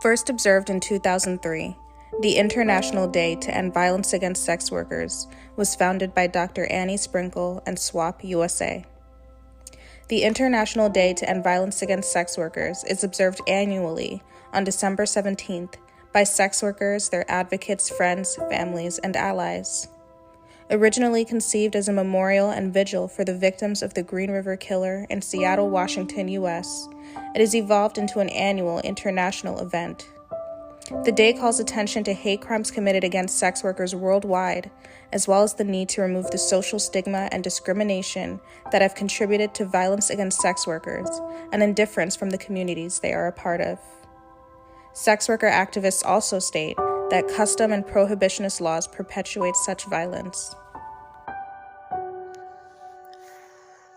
First observed in 2003, the International Day to End Violence Against Sex Workers was founded by Dr. Annie Sprinkle and SWAP USA. The International Day to End Violence Against Sex Workers is observed annually on December 17th by sex workers, their advocates, friends, families, and allies. Originally conceived as a memorial and vigil for the victims of the Green River Killer in Seattle, Washington, U.S., it has evolved into an annual international event. The day calls attention to hate crimes committed against sex workers worldwide, as well as the need to remove the social stigma and discrimination that have contributed to violence against sex workers and indifference from the communities they are a part of. Sex worker activists also state that custom and prohibitionist laws perpetuate such violence.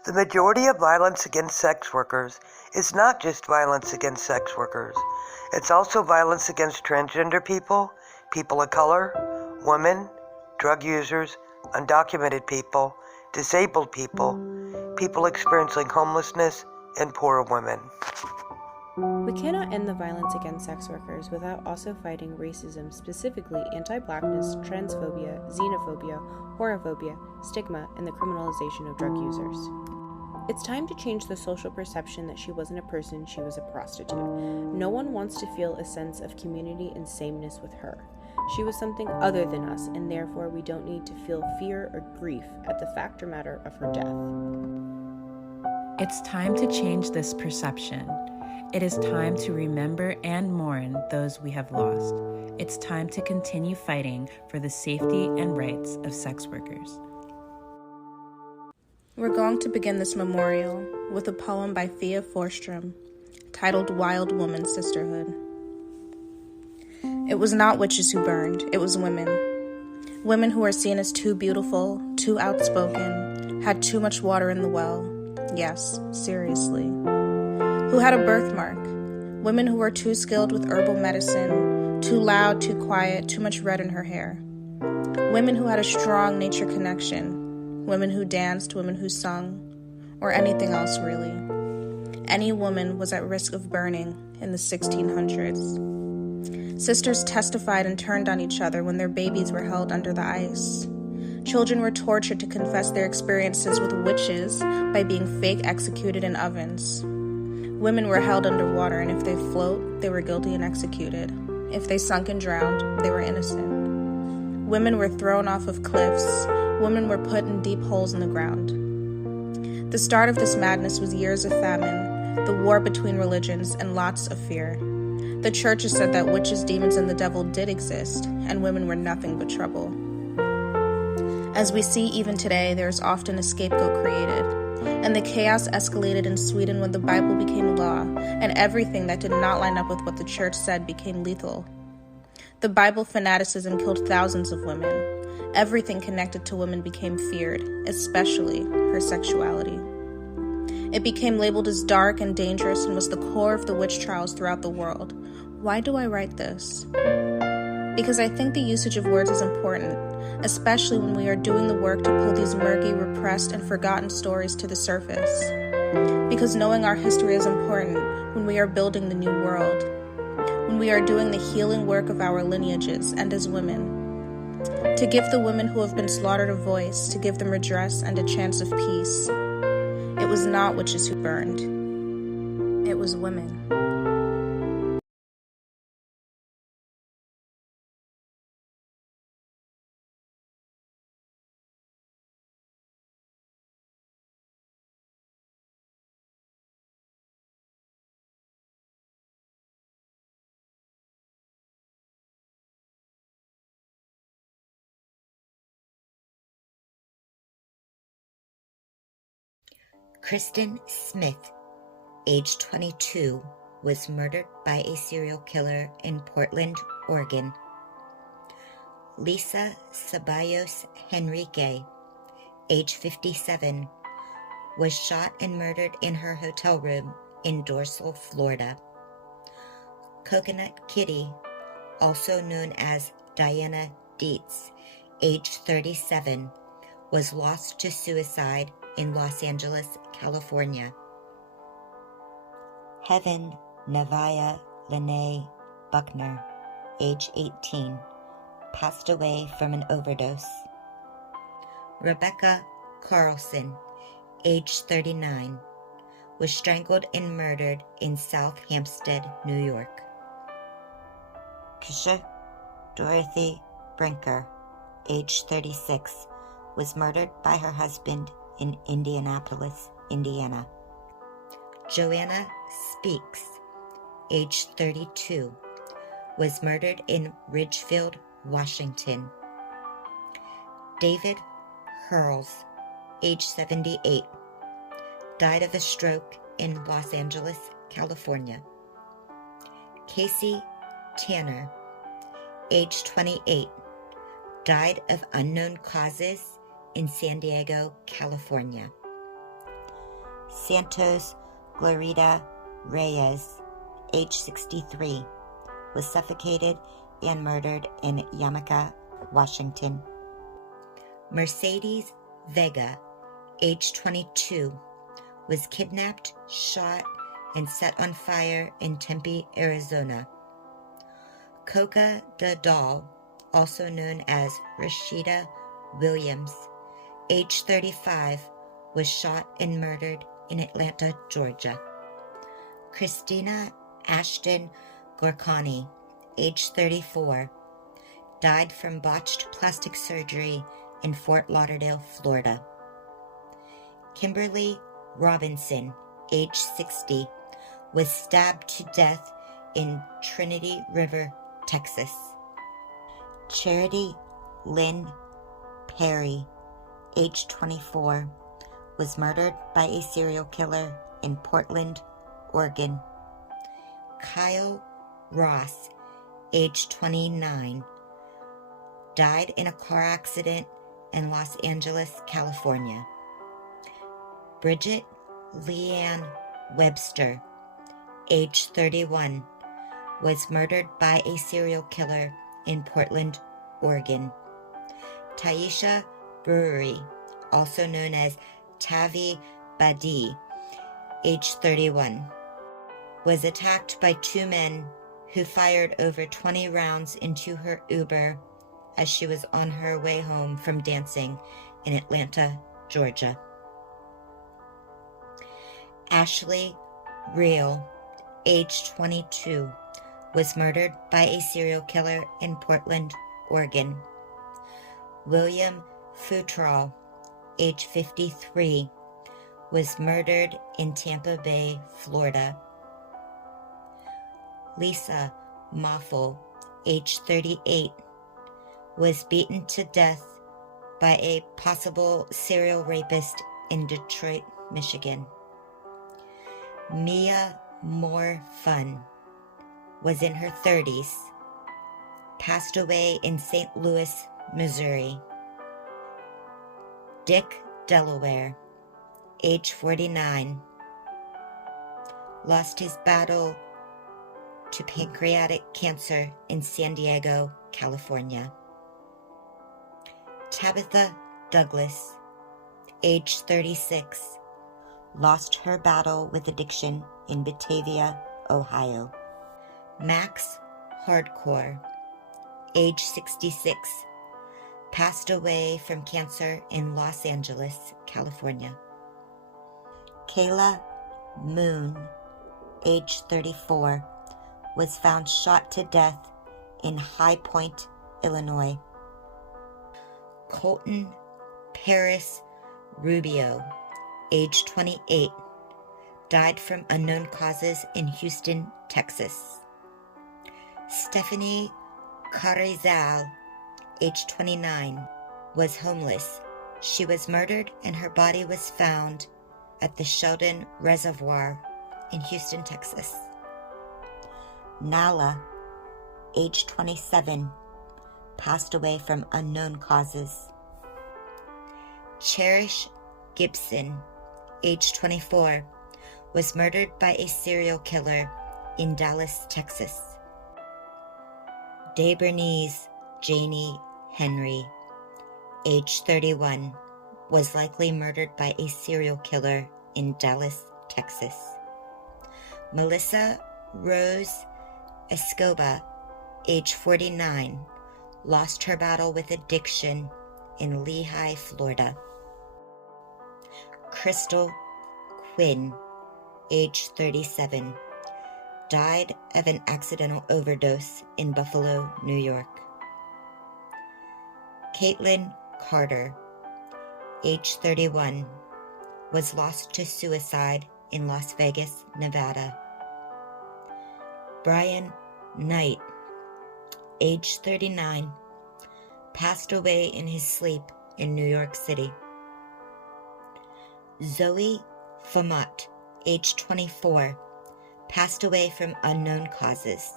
The majority of violence against sex workers is not just violence against sex workers. It's also violence against transgender people, people of color, women, drug users, undocumented people, disabled people, people experiencing homelessness, and poor women. We cannot end the violence against sex workers without also fighting racism, specifically anti-blackness, transphobia, xenophobia, horophobia, stigma, and the criminalization of drug users. It's time to change the social perception that she wasn't a person, she was a prostitute. No one wants to feel a sense of community and sameness with her. She was something other than us, and therefore we don't need to feel fear or grief at the fact or matter of her death. It's time to change this perception. It is time to remember and mourn those we have lost. It's time to continue fighting for the safety and rights of sex workers. We're going to begin this memorial with a poem by Thea Forstrom titled Wild Woman Sisterhood. It was not witches who burned, it was women. Women who are seen as too beautiful, too outspoken, had too much water in the well. Yes, seriously. Who had a birthmark. Women who were too skilled with herbal medicine, too loud, too quiet, too much red in her hair. Women who had a strong nature connection. Women who danced, women who sung, or anything else really. Any woman was at risk of burning in the 1600s. Sisters testified and turned on each other when their babies were held under the ice. Children were tortured to confess their experiences with witches by being fake executed in ovens. Women were held underwater, and if they float, they were guilty and executed. If they sunk and drowned, they were innocent. Women were thrown off of cliffs. Women were put in deep holes in the ground. The start of this madness was years of famine, the war between religions, and lots of fear. The churches said that witches, demons, and the devil did exist, and women were nothing but trouble. As we see even today, there is often a scapegoat created, and the chaos escalated in Sweden when the Bible became law, and everything that did not line up with what the church said became lethal. The Bible fanaticism killed thousands of women. Everything connected to women became feared, especially her sexuality. It became labeled as dark and dangerous and was the core of the witch trials throughout the world. Why do I write this? Because I think the usage of words is important, especially when we are doing the work to pull these murky, repressed, and forgotten stories to the surface. Because knowing our history is important when we are building the new world, when we are doing the healing work of our lineages and as women. To give the women who have been slaughtered a voice, to give them redress and a chance of peace. It was not witches who burned. It was women. Kristen Smith, age 22, was murdered by a serial killer in Portland, Oregon. Lisa Ceballos Henrique, age 57, was shot and murdered in her hotel room in Dorsal, Florida. Coconut Kitty, also known as Diana Dietz, age 37, was lost to suicide in Los Angeles, California. Heaven Navaya Lene Buckner, age 18, passed away from an overdose. Rebecca Carlson, age 39, was strangled and murdered in South Hampstead, New York. Kisha Dorothy Brinker, age 36, was murdered by her husband in Indianapolis, Indiana. Joanna Speaks, age 32, was murdered in Ridgefield, Washington. David Hurls, age 78, died of a stroke in Los Angeles, California. Casey Tanner, age 28, died of unknown causes in San Diego, California. Santos Glorita Reyes, age 63, was suffocated and murdered in Yamaika, Washington. Mercedes Vega, age 22, was kidnapped, shot, and set on fire in Tempe, Arizona. Coca Dadal, also known as Rashida Williams, age 35, was shot and murdered in Atlanta, Georgia. Christina Ashton Gorkani, age 34, died from botched plastic surgery in Fort Lauderdale, Florida. Kimberly Robinson, age 60, was stabbed to death in Trinity River, Texas. Charity Lynn Perry, age 24, was murdered by a serial killer in Portland, Oregon. Kyle Ross, age 29, died in a car accident in Los Angeles, California. Bridget Leanne Webster, age 31, was murdered by a serial killer in Portland, Oregon. Taisha Brewery, also known as Tavi Badi, age 31, was attacked by two men who fired over 20 rounds into her Uber as she was on her way home from dancing in Atlanta, Georgia. Ashley Real, age 22, was murdered by a serial killer in Portland, Oregon. William Futrall, age 53, was murdered in Tampa Bay, Florida. Lisa Moffel, age 38, was beaten to death by a possible serial rapist in Detroit, Michigan. Mia Moore Fun was in her 30s, passed away in St. Louis, Missouri. Dick Delaware, age 49, lost his battle to pancreatic cancer in San Diego, California. Tabitha Douglas, age 36, lost her battle with addiction in Batavia, Ohio. Max Hardcore, age 66, passed away from cancer in Los Angeles, California. Kayla Moon, age 34, was found shot to death in High Point, Illinois. Colton Paris Rubio, age 28, died from unknown causes in Houston, Texas. Stephanie Carrizal, age 29, was homeless. She was murdered and her body was found at the Sheldon Reservoir in Houston, Texas. Nala, age 27, passed away from unknown causes. Cherish Gibson, age 24, was murdered by a serial killer in Dallas, Texas. DeBernice Janie Henry, age 31, was likely murdered by a serial killer in Dallas, Texas. Melissa Rose Escoba, age 49, lost her battle with addiction in Lehigh, Florida. Crystal Quinn, age 37, died of an accidental overdose in Buffalo, New York. Caitlin Carter, age 31, was lost to suicide in Las Vegas, Nevada. Brian Knight, age 39, passed away in his sleep in New York City. Zoe Famot, age 24, passed away from unknown causes.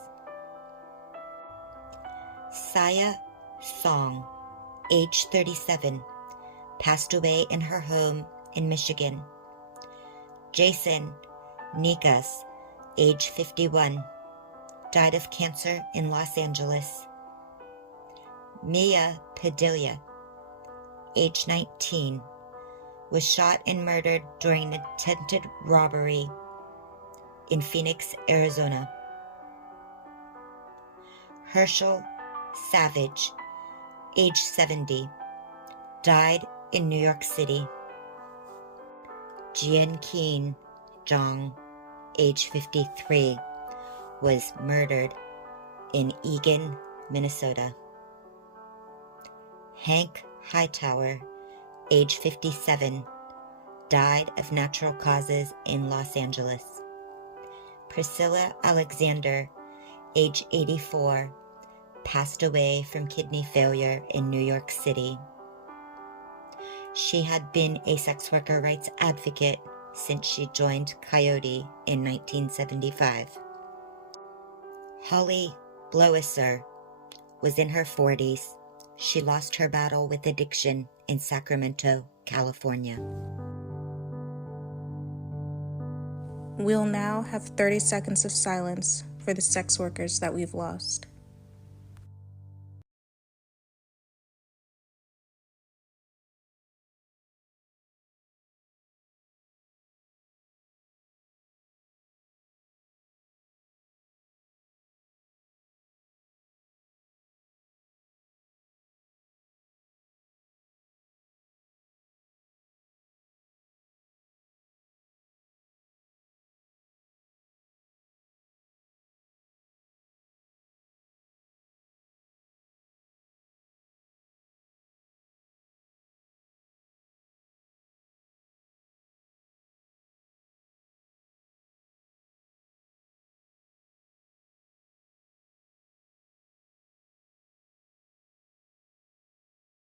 Saya Song, age 37, passed away in her home in Michigan. Jason Nikas, age 51, died of cancer in Los Angeles. Mia Padilla, age 19, was shot and murdered during an attempted robbery in Phoenix, Arizona. Herschel Savage, age 70, died in New York City. Jian Qin Zhang, age 53, was murdered in Eagan, Minnesota. Hank Hightower, age 57, died of natural causes in Los Angeles. Priscilla Alexander, age 84, passed away from kidney failure in New York City. She had been a sex worker rights advocate since she joined Coyote in 1975. Holly Blowiser was in her 40s. She lost her battle with addiction in Sacramento, California. We'll now have 30 seconds of silence for the sex workers that we've lost.